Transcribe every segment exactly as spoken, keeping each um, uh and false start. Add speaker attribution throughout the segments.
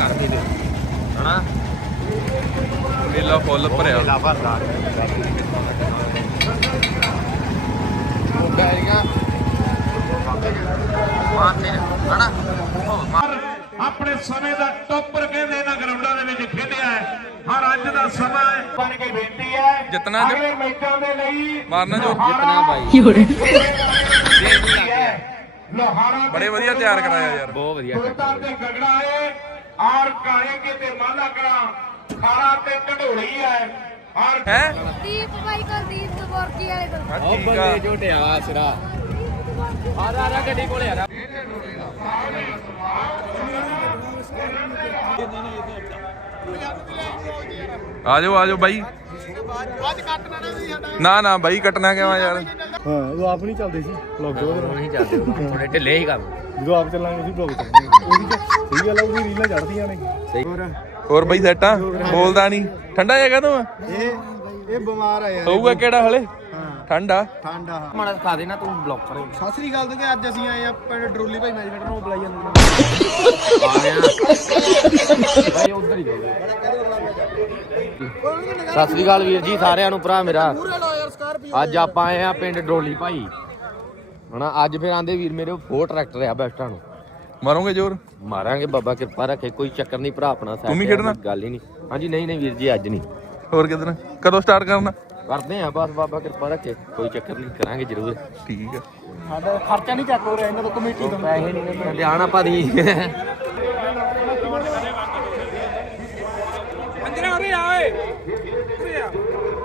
Speaker 1: ਕਰਦੀ ਤੇ ਹਨਾ
Speaker 2: ਮੇਲਾ ਫੁੱਲ ਭਰਿਆ
Speaker 1: ਮੇਲਾ ਭਰਦਾ ਗਾਇਆਂ ਮਾਰਦੇ ਹਨਾ
Speaker 3: ਆਪਣੇ ਸਮੇਂ ਦਾ ਟੋਪਰ ਕਹਿੰਦੇ ਇਹਨਾਂ ਗਰਾਊਂਡਾਂ ਦੇ ਵਿੱਚ ਖੇਡਿਆ ਹੈ। ਹਰ ਅੱਜ ਦਾ ਸਮਾਂ ਬਣ ਕੇ ਬੇਨਤੀ ਹੈ
Speaker 2: ਜਿੱਤਣਾ ਜੋ
Speaker 3: ਅਗਲੇ ਮੈਚਾਂ ਦੇ ਲਈ
Speaker 2: ਮਾਰਨਾ ਜੋ
Speaker 1: ਜਿੱਤਣਾ ਬਾਈ
Speaker 3: ਲੋਹਾਰਾ
Speaker 2: ਬੜੇ ਵਧੀਆ ਤਿਆਰ ਕਰਾਇਆ ਯਾਰ
Speaker 1: ਬਹੁਤ ਵਧੀਆ
Speaker 3: ਤੋਤਾ ਤੇ ਗਗੜਾ ਏ ਔਰ ਕਾਲੇ ਤੇ ਮਾਲਾ ਕਰਾ ਖਾਰਾ ਤੇ ਢਡੋਲੀ ਹੈ ਔਰ
Speaker 2: ਹੈ
Speaker 4: ਦੀਪ ਬਾਈ ਕੁਲਦੀਪ ਸਪੋਰਟੀ ਵਾਲੇ ਕੋਲ
Speaker 1: ਉਹ ਬੰਦੇ ਝੋਟਿਆ ਸਿਰਾ ਆ ਰਾ ਰਾ ਗੱਡੀ ਕੋਲੇ ਆ ਰਾ
Speaker 2: ਆ ਜਾਓ ਆ ਜਾਓ ਬਾਈ ਨਾ ਨਾ ਬਾਈ ਕੱਟਣਾ ਕਿਵੇਂ ਯਾਰ
Speaker 5: ਹਾਂ ਉਹ ਆਪ ਨਹੀਂ ਚੱਲਦੇ ਸੀ ਬਲੌਗ ਜੋ
Speaker 1: ਨਹੀਂ ਚੱਲਦੇ ਥੋੜੇ ਢਿੱਲੇ ਹੀ ਕੰਮ
Speaker 5: ਜਦੋਂ ਆਪ ਚੱਲਾਂਗੇ ਅਸੀਂ ਬਲੌਗ ਚੱਲਾਂਗੇ ਉਹਦੀ ਚ ਸਹੀ ਗੱਲ ਆ ਉਹਦੀ ਰੀਲਾਂ ਚੜਦੀਆਂ ਨੇ
Speaker 1: ਸਹੀ
Speaker 2: ਹੋਰ ਬਾਈ ਸੈਟਾਂ ਬੋਲਦਾ ਨਹੀਂ ਠੰਡਾ ਜਿਹਾ ਕਦੋਂ ਆ
Speaker 5: ਇਹ ਇਹ ਬਿਮਾਰ ਆ ਯਾਰ
Speaker 2: ਹੋਊਗਾ ਕਿਹੜਾ ਹਲੇ ਠੰਡਾ
Speaker 5: ਠੰਡਾ
Speaker 1: ਮਾੜਾ ਖਾ ਦੇ ਨਾ ਤੂੰ ਬਲੌਕ ਕਰੋ
Speaker 5: ਸਤਿ ਸ੍ਰੀ ਅਕਾਲ ਤੇ ਅੱਜ ਅਸੀਂ ਆਏ ਆ ਪਿੰਡ ਡਰੋਲੀ ਭਾਈ ਮੈਚ ਖੇਡਣ ਨੂੰ ਬੁਲਾਈ ਜਾਂਦੇ
Speaker 1: ਆ ਗਿਆ ਭਾਈ ਉਧਰ ਹੀ ਗਏ ਸਤਿ ਸ੍ਰੀ ਅਕਾਲ ਵੀਰ ਜੀ ਸਾਰਿਆਂ ਨੂੰ ਭਰਾ ਮੇਰਾ ਅੱਜ ਆਪਾਂ ਆਏ ਆ ਪਿੰਡ ਡਰੋਲੀ ਭਾਈ ਹਣਾ ਅੱਜ ਫਿਰ ਆਂਦੇ ਵੀਰ ਮੇਰੇ ਫੋਰ ਟਰੈਕਟਰ ਆ ਬੈਸਟਾਂ ਨੂੰ
Speaker 2: ਮਾਰੋਗੇ ਜ਼ੋਰ
Speaker 1: ਮਾਰਾਂਗੇ ਬਾਬਾ ਕਿਰਪਾ ਰੱਖੇ ਕੋਈ ਚੱਕਰ ਨਹੀਂ ਭਰਾ ਆਪਣਾ
Speaker 2: ਤੂੰ ਵੀ ਖੇਡਣਾ?
Speaker 1: ਗੱਲ ਹੀ ਨਹੀਂ ਹਾਂਜੀ ਨਹੀਂ ਨਹੀਂ ਵੀਰ ਜੀ ਅੱਜ ਨਹੀਂ
Speaker 2: ਹੋਰ ਕਿਦਾਂ ਕਦੋਂ ਸਟਾਰਟ ਕਰਨਾ
Speaker 1: ਕਰਦੇ ਆ ਬਸ ਬਾਬਾ ਕਿਰਪਾ ਰੱਖੇ ਕੋਈ ਚੱਕਰ ਨਹੀਂ ਕਰਾਂਗੇ ਜ਼ਰੂਰ
Speaker 2: ਠੀਕ ਆ
Speaker 5: ਸਾਡਾ ਖਰਚਾ ਨਹੀਂ ਚੱਕ ਹੋ ਰਿਹਾ ਇਹਨਾਂ ਤੋਂ ਕਮੇਟੀ ਤੋਂ
Speaker 1: ਪੈਸੇ ਨਹੀਂ ਧਿਆਨ ਆਪਾਂ ਦੀ
Speaker 2: ਅੰਜਰਾ ਉਰੇ ਆ ਓਏ ਉਰੇ ਆ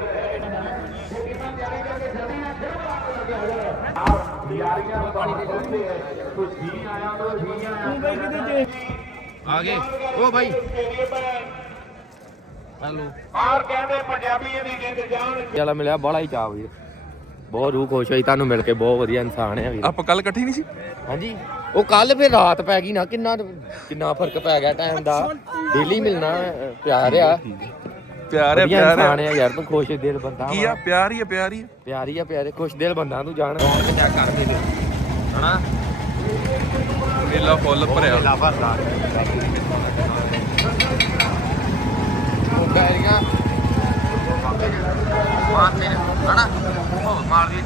Speaker 1: ਆ ਗਏ ਓ ਭਾਈ ਹੈਲੋ
Speaker 3: ਔਰ ਕਹਿੰਦੇ ਪੰਜਾਬੀ ਦੀ ਜਿੱਤ ਜਾਣ
Speaker 1: ਚਲਾ ਮਿਲਿਆ ਬੜਾ ਹੀ ਚਾਅ ਵੀਰ ਬਹੁਤ ਰੂਹ ਖੁਸ਼ ਹੋਈ ਤੁਹਾਨੂੰ ਮਿਲ ਕੇ ਬਹੁਤ ਵਧੀਆ ਇਨਸਾਨ ਹੈ ਵੀਰ
Speaker 2: ਆਪਾਂ ਕੱਲ ਇਕੱਠੀ ਨਹੀਂ ਸੀ
Speaker 1: ਹਾਂਜੀ ਉਹ ਕੱਲ ਫਿਰ ਰਾਤ ਪੈ ਗਈ ਨਾ ਕਿੰਨਾ ਕਿੰਨਾ ਫਰਕ ਪੈ ਗਿਆ ਟਾਈਮ ਦਾ ਡੇਲੀ ਮਿਲਣਾ ਪਿਆਰ ਆ
Speaker 2: ਪਿਆਰ ਹੈ
Speaker 1: ਵਧੀਆ
Speaker 2: ਪਿਆਰ
Speaker 1: ਇਨਸਾਨ
Speaker 2: ਹੈ
Speaker 1: ਹੈ ਯਾਰ ਤੂੰ ਖੁਸ਼ ਦਿਲ ਬੰਦਾ
Speaker 2: ਕੀ ਆ ਪਿਆਰ ਹੀ ਆ ਪਿਆਰ ਹੀ ਆ
Speaker 1: ਪਿਆਰੀ ਆ ਪਿਆਰੇ ਖੁਸ਼ ਦਿਲ ਬੰਦਾ ਤੂੰ ਜਾਣ ਕੌਣ ਕਿਆ ਕਰਦੇ ਤੇ ਹਨਾ
Speaker 2: ਮੇਲਾ ਫੁੱਲ ਭਰਿਆ
Speaker 1: ਮੇਲਾ ਭਰਦਾ ਗਾਇਆਂ ਮਾਰਦੇ ਹਨਾ ਉਹ ਮਾਰਦੀ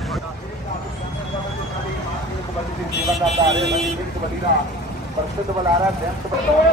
Speaker 3: ਪ੍ਰਸਿੱਧ ਬੁਲਾਰਾ ਜੰਤ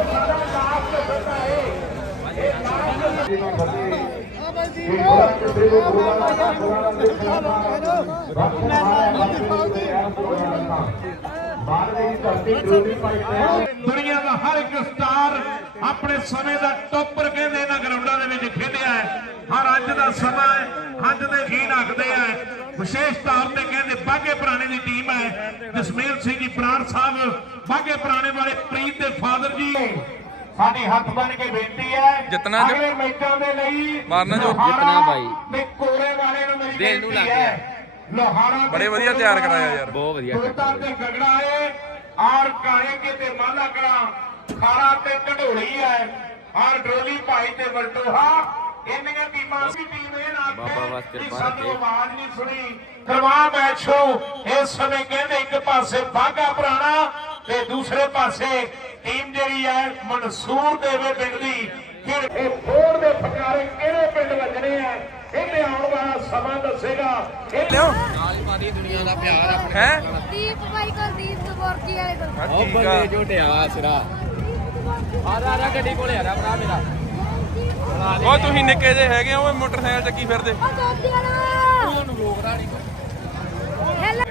Speaker 3: ਦੁਨੀਆ ਦਾ ਹਰ ਇੱਕ ਸਟਾਰ ਆਪਣੇ ਸਮੇਂ ਦਾ ਟੋਪਰ ਕਹਿੰਦੇ ਇਹਨਾਂ ਗਰਾਊਂਡਾਂ ਦੇ ਵਿੱਚ ਖੇਡਿਆ ਹੈ। ਹਰ ਅੱਜ ਦਾ ਸਮਾਂ ਹੈ ਅੱਜ ਦੇ ਕੀ ਰੱਖਦੇ ਆ ਵਿਸ਼ੇਸ਼ ਤੌਰ ਤੇ ਕਹਿੰਦੇ ਬਾਗੇ ਪੁਰਾਣੇ ਦੀ ਟੀਮ ਹੈ ਜਸਮੇਲ ਸਿੰਘ ਜੀ ਪ੍ਰਾਣ ਸਾਹਿਬ ਬਾਗੇ ਪੁਰਾਣੇ ਵਾਲੇ ਪ੍ਰੀਤ ਦੇ ਫਾਦਰ ਜੀ ਸਾਡੀ ਹੱਥ ਬੰਨ ਕੇ ਬੇਨਤੀ ਹੈ
Speaker 2: ਜਿੱਤਣਾ ਜੋ
Speaker 3: ਅਗਲੇ ਮੈਚਾਂ ਦੇ ਲਈ
Speaker 2: ਮਾਰਨਾ ਜੋ
Speaker 1: ਜਿੱਤਣਾ ਬਾਈ
Speaker 3: ਤੇ ਕੋਰੇ ਵਾਲੇ ਨੂੰ ਮੇਰੀ
Speaker 1: ਦਿਲ ਨੂੰ
Speaker 3: ਬੇਨਤੀ
Speaker 1: ਲੱਗ
Speaker 3: ਹੈ ਲੋਹਾਰਾ
Speaker 2: ਬੜੇ ਵਧੀਆ ਤਿਆਰ ਕਰਾਇਆ ਯਾਰ
Speaker 1: ਬਹੁਤ ਵਧੀਆ
Speaker 3: ਤੋਤਾ ਤੇ ਗਗੜਾ ਏ ਔਰ ਕਾਲੇ ਤੇ ਮਾਲਾ ਕਰਾ ਖਾਰਾ ਤੇ ਢਡੋਲੀ ਹੈ ਔਰ ਡਰੋਲੀ ਭਾਈ ਤੇ ਵਲਟੋਹਾ ਇੰਨੀਆਂ ਟੀਮਾਂ ਦੀ ਟੀਮ ਇਹ ਨਾ
Speaker 1: ਬਾਬਾ ਵਾਸ
Speaker 3: ਕਿ
Speaker 1: ਕਿਰਪਾ
Speaker 3: ਸਾਨੂੰ
Speaker 1: ਰੱਖੇ।
Speaker 3: ਆਵਾਜ਼ ਨਹੀਂ ਸੁਣੀ ਕਰਵਾ ਮੈਚ ਹੋ ਇਸ ਸਮੇਂ ਕਹਿੰਦੇ ਇੱਕ ਪਾਸੇ ਬਾਗਾ ਪੁਰਾਣਾ ਤੇ ਦੂਸਰੇ ਪਾਸੇ ਟੀਮ ਜਿਹੜੀ ਹੈ ਮਨਸੂਰ ਦੇਵੇ ਪਿੰਡ ਦੀ ਫਿਰ ਇਹ ਫੋਰ ਦੇ ਫਟਾਰੇ ਕਿਹੜੇ ਪਿੰਡ ਵੱਜਣੇ ਆ ਇਹਨੇ ਆਉਣ ਵਾਲਾ ਸਮਾਂ ਦੱਸੇਗਾ ਇਹ
Speaker 2: ਲਿਓ
Speaker 1: ਸਾਰੀ ਦੁਨੀਆ ਦਾ ਪਿਆਰ ਆਪਣੇ
Speaker 2: ਹੈ
Speaker 4: ਦੀਪ ਬਾਈ ਕੁਲਦੀਪ ਸਪੋਰਟੀ ਵਾਲੇ ਕੋਲ
Speaker 1: ਉਹ
Speaker 2: ਠੀਕ ਆ
Speaker 1: ਬੰਦੇ ਝੋਟਿਆ ਸਿਰਾ ਆ ਰਾ ਰਾ ਗੱਡੀ ਕੋਲੇ ਆ ਰਾ ਭਰਾ ਮੇਰਾ
Speaker 2: ਉਹ ਤੁਸੀਂ ਨਿੱਕੇ ਜਿਹੇ ਹੈਗੇ ਹੋ ਮੋਟਰਸਾਈਕਲ ਚੱਕੀ ਫਿਰਦੇ
Speaker 4: ਉਹ ਦੋਤੀ ਵਾਲਾ
Speaker 1: ਉਹਨੂੰ ਰੋਕਦਾ ਨਹੀਂ
Speaker 4: ਹੈਲੋ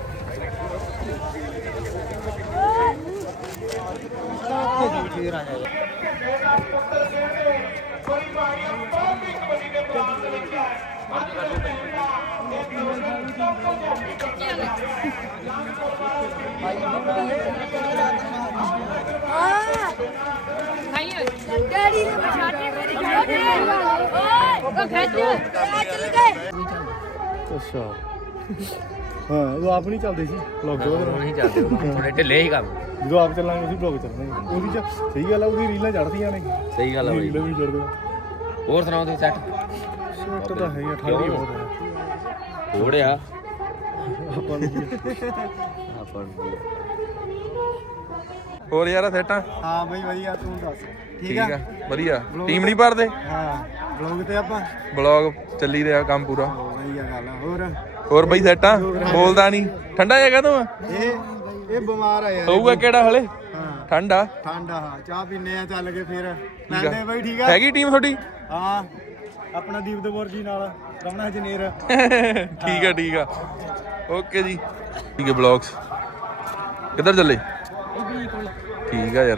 Speaker 4: ਡੈਡੀ ਨੇ ਛਾਟੇ ਮੇਰੀ ਓਏ ਉਹ ਖੱਜ ਚੱਲ ਗਏ
Speaker 5: ਅੱਛਾ ਹਾਂ ਉਹ ਆਪ ਨਹੀਂ ਚੱਲਦੇ ਸੀ ਬਲੌਗ ਜੋ
Speaker 1: ਨਹੀਂ ਚੱਲਦੇ ਥੋੜੇ ਢਿੱਲੇ ਹੀ ਕੰਮ
Speaker 5: ਜਦੋਂ ਆਪ ਚੱਲਾਂਗੇ ਅਸੀਂ ਬਲੌਗ ਚੱਲਾਂਗੇ ਉਹਦੀ ਚ ਸਹੀ ਗੱਲ ਆ ਉਹਦੀ ਰੀਲਾਂ ਚੜਦੀਆਂ ਨੇ
Speaker 1: ਸਹੀ ਗੱਲ ਆ
Speaker 5: ਰੀਲਾਂ
Speaker 1: ਬਾਈ
Speaker 5: ਵੀ ਚੜਦੇ
Speaker 1: ਹੋਰ ਸੁਣਾਓ ਤੁਸੀਂ ਸੈੱਟ
Speaker 5: ਸਵੈਟਰ ਤਾਂ ਹੈ ਹੀ ਆ, ਠੰਡੀ ਬਹੁਤ ਹੈ
Speaker 1: ਥੋੜਿਆ
Speaker 5: ਆਪਾਂ ਨੂੰ ਕੀ
Speaker 1: ਆਪਾਂ ਨੂੰ
Speaker 2: ਹੋਰ ਯਾਰ ਸੈਟਾਂ
Speaker 5: ਹਾਂ ਬਈ ਵਧੀਆ ਤੂੰ ਦੱਸ
Speaker 2: ਠੀਕ ਆ ਵਧੀਆ ਟੀਮ ਨਹੀਂ ਭਰਦੇ
Speaker 5: ਹਾਂ ਬਲੌਗ ਤੇ ਆਪਾਂ
Speaker 2: ਬਲੌਗ ਚੱਲੀ ਰਿਹਾ ਕੰਮ ਪੂਰਾ
Speaker 5: ਵਧੀਆ ਗੱਲ ਆ ਹੋਰ
Speaker 2: ਹੋਰ ਬਈ ਸੈਟਾਂ ਬੋਲਦਾ ਨਹੀਂ ਠੰਡਾ ਜਗ੍ਹਾ ਤੋਂ
Speaker 5: ਇਹ ਇਹ ਬਿਮਾਰ ਆ ਯਾਰ
Speaker 2: ਹੋਊਗਾ ਕਿਹੜਾ ਹਲੇ
Speaker 5: ਹਾਂ
Speaker 2: ਠੰਡਾ
Speaker 5: ਠੰਡਾ ਹਾਂ ਚਾਹ ਪੀਨੇ ਆ ਚੱਲ ਕੇ ਫਿਰ ਲੈਂਦੇ ਬਈ ਠੀਕ ਆ
Speaker 2: ਹੈਗੀ ਟੀਮ ਤੁਹਾਡੀ
Speaker 5: ਹਾਂ ਆਪਣਾ ਦੀਪਦਵਰ ਜੀ ਨਾਲ ਰਮਣਾ ਜਨੇਰ
Speaker 2: ਠੀਕ ਆ ਠੀਕ ਆ ਓਕੇ ਜੀ ਠੀਕ ਹੈ ਬਲੌਗਸ ਕਿੱਧਰ ਚੱਲੇ ਠੀਕ ਆ ਯਾਰ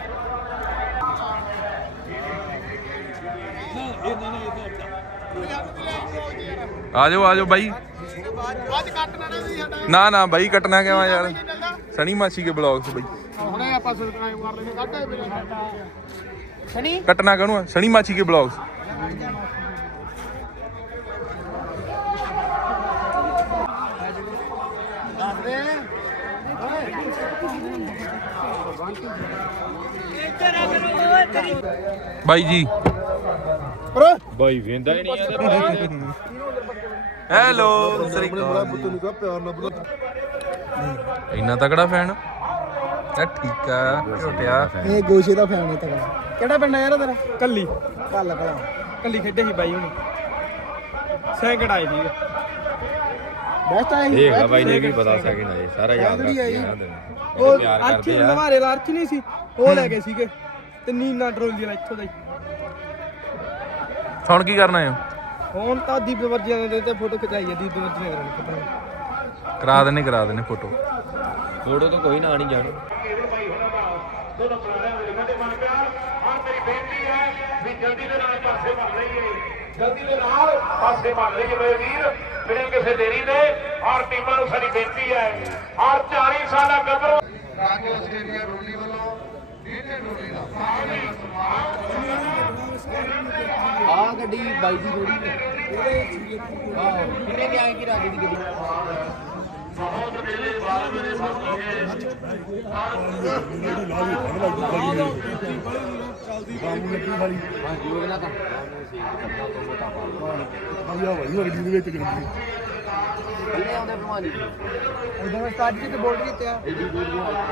Speaker 2: ਆ ਜਾਓ ਆ ਜਾਓ ਬਾਈ ਨਾ ਨਾ ਬਾਈ ਕੱਟਣਾ ਕਿਵੇਂ ਯਾਰ ਸਣੀ ਮਾਸੀ ਕੇ ਬਲੌਗਸ ਬਾਈ
Speaker 5: ਹੁਣੇ ਆਪਾਂ ਸਬਸਕ੍ਰਾਈਬ ਕਰ ਲੈਣੇ ਕੱਢ ਸਣੀ
Speaker 2: ਕੱਟਣਾ ਕਾਹਨੂੰ ਆ ਸਣੀ ਮਾਸੀ ਕੇ ਬਲੌਗਸ ਬਾਈ ਜੀ
Speaker 1: ਬਾਈ ਵੇਂਦਾ ਹੀ ਨਹੀਂ
Speaker 2: ਹੈਲੋ ਸ੍ਰੀ ਅਕਾਲ
Speaker 5: ਨੂੰ ਕਹ ਪਿਆਰ ਨਾਲ ਬੁਲਾ
Speaker 2: ਇੰਨਾ ਤਕੜਾ ਫੈਨ ਆ ਠੀਕ ਆ ਝੋਟਿਆ
Speaker 5: ਇਹ ਗੋਸ਼ੇ ਦਾ ਫੈਨ ਹੈ ਤੇਰਾ ਕਿਹੜਾ ਪਿੰਡ ਆ ਯਾਰ ਤੇਰਾ ਕੱਲੀ ਕੱਲ ਕਲਾ ਕੱਲੀ ਖੇਡੇ ਸੀ ਬਾਈ ਹੁਣ ਸੈਕਿੰਡ ਆਏ ਸੀ ਬੈਸਟ ਆਏ
Speaker 1: ਦੇਖ ਲੈ ਬਾਈ ਨੇ ਵੀ ਪਤਾ ਸਕਿਆ ਨਾ ਸਾਰਾ ਯਾਦ ਰੱਖਿਆ
Speaker 5: ਉਹ ਅੱਛੇ ਲਵਾਰੇ ਲਾਰਚ ਨਹੀਂ ਸੀ ਉਹ ਲੈ ਗਏ ਸੀਗੇ ਤੇ ਨੀਨਾ ਟਰੋਲੀ ਵਾਲਾ ਇੱਥੋਂ ਦਾ ਹੀ
Speaker 2: ਹੁਣ ਕੀ ਕਰਨਾ ਹੈ
Speaker 5: ਹੁਣ ਤਾਂ ਦੀਪ ਵਰਜੀਆਂ ਦੇ ਤੇ ਫੋਟੋ ਖਿਚਾਈ ਹੈ ਦੀਪ ਵਰਜੀਆਂ ਕਰਾਂਗੇ ਪਤਾ
Speaker 2: ਕਰਾ ਦੇਣੇ ਕਰਾ ਦੇਣੇ ਫੋਟੋ
Speaker 1: ਫੋਟੋ ਤੋਂ ਕੋਈ ਨਾ ਨਹੀਂ ਜਾਣ
Speaker 3: ਦੋਨੋਂ ਪ੍ਰਾਣਿਆਂ ਦੇ ਵੱਡੇ ਬਣ ਗਿਆ ਹਾਂ ਮੇਰੀ ਬੇਨਤੀ ਹੈ ਵੀ ਜਲਦੀ ਦੇ ਨਾਲ ਪਾਸੇ ਮਾਰ ਲਈਏ ਜਲਦੀ ਦੇ ਨਾਲ ਪਾਸੇ ਮਾਰ ਲਈਏ ਮੇਰੇ ਵੀਰ ਬਿਨਾਂ ਕਿਸੇ ਦੇਰੀ ਦੇ ਔਰ ਟੀਮਾਂ ਨੂੰ ਸਾਡੀ ਬੇਨਤੀ ਹੈ ਔਰ ਚਾਲੀ ਸਾਲਾ ਗੱਭਰੂ ਰਾਜੋ ਆਸਟ੍ਰੇਲੀਆ ਰੋਲੀ ਵੱਲੋਂ ਨੀਲੇ ਰੋਲੀ ਦਾ
Speaker 1: ਆ ਗੱਡੀ ਬਾਈ ਦੀ ਥੋੜੀ ਹਾਂ ਕਿੰਨੇ ਦੀ ਆਏਗੀ ਰਾਜੇ ਦੀ ਗੱਡੀ
Speaker 3: ਬਹੁਤ ਮੇਰੇ ਬਾਲ ਮੇਰੇ ਸਾਹਮਣੇ
Speaker 1: ਹਾਂ ਜੀ ਉਹਦੇ ਨਾਲ ਤਾਂ ਕੱਲੇ ਆਉਂਦੇ ਭਲਵਾਨ ਜੀ
Speaker 5: ਉਹਦਾ ਮੈਂ ਸਟਾਰਟ ਕਿਤੇ ਬੋਲ ਕੀਤੇ ਆ
Speaker 1: ਐਡੀ ਦੂਰ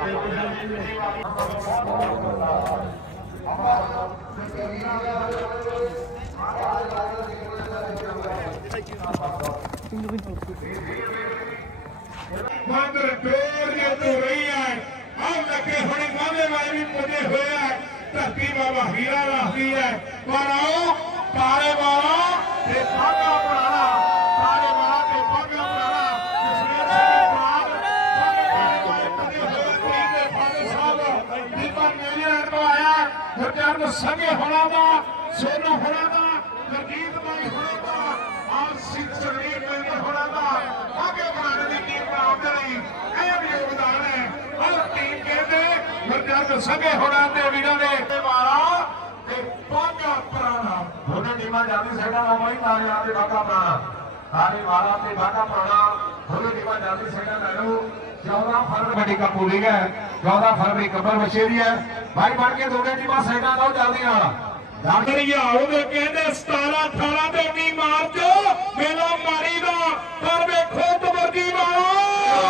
Speaker 3: ਮੰਦਰ ਡੋਰ ਦੀ ਹੋ ਰਹੀ ਹੈ ਆਹ ਲੱਗੇ ਹੁਣੇ ਵਾਦੇ ਵਾਲੇ ਵੀ ਪੁੱਜੇ ਹੋਏ ਹੈ ਧਰਤੀ ਬਾਬਾ ਹੀਰਾ ਰੱਖਦੀ ਹੈ ਪਰ ਆਓ ਤਾਰੇ ਵਾਲਾ ਤੇ ਭਾਗਾ ਬਣਾਣਾ ਤਾਰੇ ਵਾਲਾ ਤੇ ਭਾਗਾ ਬਣਾਣਾ ਜਸਵੀਰ ਸਿੰਘ ਬਾਦ ਪੁੱਜੇ ਹੋਏ ਤਰੀਕ ਦੇ ਫਾਦਰ ਸਾਹਿਬ ਦੀਪਾ ਨਿਊਜ਼ੀਲੈਂਡ ਤੋਂ ਆਇਆ ਗੁਰਚਰਨ ਸੰਘੇ ਹੋਣਾ ਦਾ ਸੋਨੂ ਹੋਣਾ ਦਾ ਗੁਰਜੀਤ ਬਾਈ ਹੋਣਾ ਦਾ ਆਰ ਸਿੰਘ ਸਰਵੀਰ ਸਿੰਘ ਹੋਣਾ ਦਾ ਭਾਗੇ ਬਣਾਣੇ ਦੀ ਟੀਮ ਬਣਾਉਣ ਦੇ ਲਈ ਇਹ ਵੀ ਯੋਗਦਾਨ ਹੈ ਔਰ ਟੀਮ ਕਹਿੰਦੇ ਗੁਰਜਰਨ ਸੰਘੇ ਹੋਣਾ ਦੇ ਵੀਰਾਂ ਦੇ ਵਾਲਾ ਤੇ ਭਾਗਾ ਪੁਰਾਣਾ ਦੋਨੇ ਟੀਮਾਂ ਜਾਂਦੀ ਸਾਈਡਾਂ ਨਾਲ ਬਾਈ ਨਾਲ ਜਾਂਦੇ ਭਾਗਾ ਪੁਰਾਣਾ ਸਾਰੇ ਵਾਲਾ ਤੇ ਭਾਗਾ ਪੁਰਾਣਾ ਦੋਨੇ ਟੀਮਾਂ ਜਾਂਦੀ ਸਾਈਡਾਂ ਨਾਲ ਚੌਦਾਂ ਫਰਵਰੀ ਕੱਪ ਹੋਵੇਗਾ ਚੌਦਾਂ ਫਰਵਰੀ ਕੱਪਰ ਵਛੇਰੀ ਹੈ ਭਾਈ ਬਣ ਕੇ ਦੋਨੇ ਟੀਮਾਂ ਸਾਈਡਾਂ ਤੋਂ ਜਲਦੀਆਂ ਡਾਕਟਰ ਯਾਹੂ ਦੇ ਕਹਿੰਦੇ ਸਤਾਰਾਂ ਅਠਾਰਾਂ ਤੇ ਉੱਨੀ ਮਾਰਚ ਮੇਲਾ ਮਾਰੀ ਦਾ ਪਰ ਵੇਖੋ ਤਵਰਜੀ ਵਾਲਾ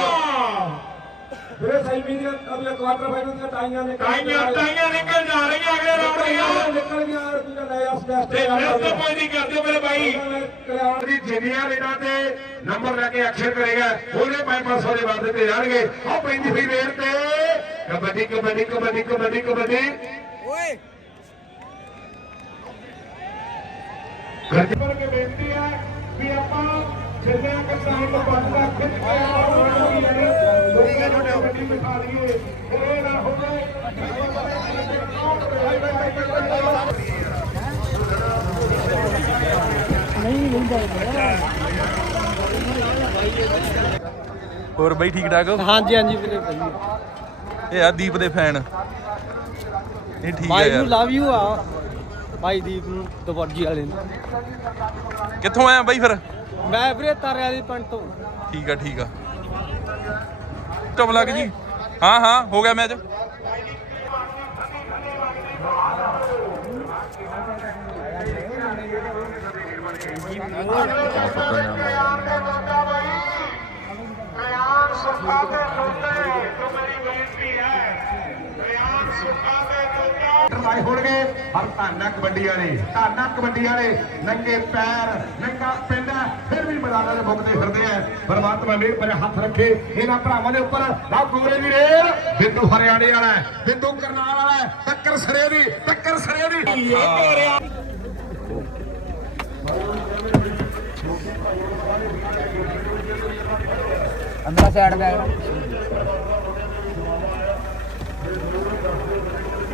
Speaker 6: ਫਿਰ ਸੈਮੀ ਅਗਲੇ ਕੁਆਟਰ ਫਾਈਨਲ ਦੀਆਂ ਟਾਈਆਂ ਨੇ
Speaker 3: ਟਾਈਆਂ ਟਾਈਆਂ ਨਿਕਲ ਜਾ ਰਹੀਆਂ ਅਗਲੇ ਰਾਉਂਡ ਦੀਆਂ
Speaker 6: ਨਿਕਲ ਗਿਆ ਦੂਜਾ ਨਇਆ ਸਟੈਪ
Speaker 3: ਤੇ ਰਸਤ ਕੋਈ ਨਹੀਂ ਕਰਦੇ ਮੇਰੇ ਭਾਈ ਦੀ ਜਿੰਨੀਆਂ ਰੇਡਾਂ ਤੇ ਨੰਬਰ ਲੈ ਕੇ ਅਕਸ਼ਰ ਕਰੇਗਾ ਉਹਨੇ ਪੰਜ ਸੌ ਦੇ ਵਾਅਦੇ ਤੇ ਜਾਣਗੇ ਆਹ ਪੈਂਦੀ ਹੋਈ ਰੇਡ ਤੇ ਕਬੱਡੀ ਕਬੱਡੀ ਕਬੱਡੀ ਕਬੱਡੀ ਕਬੱਡੀ ਓਏ ਗਰਜਪਰ ਕੇ ਬੇਨਤੀ ਹੈ ਵੀ ਆਪਾਂ ਜਿੰਨੇ ਕਿ ਟਾਈਮ ਬਚਦਾ ਖਿੱਚ ਕੇ ਆਉਣਾ ਠੀਕ ਹੈ ਛੋਟੇ ਗੱਡੀ ਬਿਠਾ ਲਈਏ ਇਹ ਨਾ ਹੋਵੇ
Speaker 2: ਹੋਰ ਬਈ ਠੀਕ ਠਾਕ
Speaker 5: ਹਾਂਜੀ ਹਾਂਜੀ ਵੀਰੇ ਭਾਈ
Speaker 2: ਇਹ ਆ ਦੀਪ ਦੇ ਫੈਨ ਇਹ ਠੀਕ ਆ
Speaker 5: ਭਾਈ ਨੂੰ
Speaker 2: ਯਾਰ
Speaker 5: ਲਵ ਯੂ ਆ ਭਾਈ ਦੀਪ ਨੂੰ ਦਵਰਜੀ ਵਾਲੇ ਨੂੰ
Speaker 2: ਕਿੱਥੋਂ ਆਇਆ ਬਾਈ ਫਿਰ
Speaker 5: ਮੈਂ ਵੀਰੇ ਤਾਰੇ ਵਾਲੀ ਪਿੰਡ ਤੋਂ
Speaker 2: ਠੀਕ ਆ ਠੀਕ ਆ ਟਪ ਲੱਗ ਜੀ ਹਾਂ ਹਾਂ ਹੋ ਗਿਆ ਮੈਚ
Speaker 3: ਰਿਆਨ ਸਰਕਾਰ ਦੇ ਖੋਤੇ ਜੋ ਮੇਰੀ ਬੇਨਤੀ ਹੈ ਟਰਮਾਈ ਹੋਣਗੇ ਹਰ ਧਾਨਾ ਕਬੱਡੀ ਵਾਲੇ ਧਾਨਾ ਕਬੱਡੀ ਵਾਲੇ ਨੰਗੇ ਪੈਰ ਨੰਗਾ ਪਿੰਡ ਫਿਰ ਵੀ ਮੈਦਾਨਾਂ ਦੇ ਮੁੱਕਦੇ ਫਿਰਦੇ ਆ। ਪਰਮਾਤਮਾ ਮੇਰ ਪਰ ਹੱਥ ਰੱਖੇ ਇਹਨਾਂ ਭਰਾਵਾਂ ਦੇ ਉੱਪਰ। ਆ ਗੋਰੇ ਦੀ ਰੇਲ ਬਿੰਦੂ ਹਰਿਆਣੇ ਵਾਲਾ ਬਿੰਦੂ ਕਰਨਾਲ ਵਾਲਾ ਟੱਕਰ ਸਰੇ ਦੀ ਟੱਕਰ ਸਰੇ ਦੀ
Speaker 5: ਅੰਦਰ ਸਾਈਡ ਬੈਗ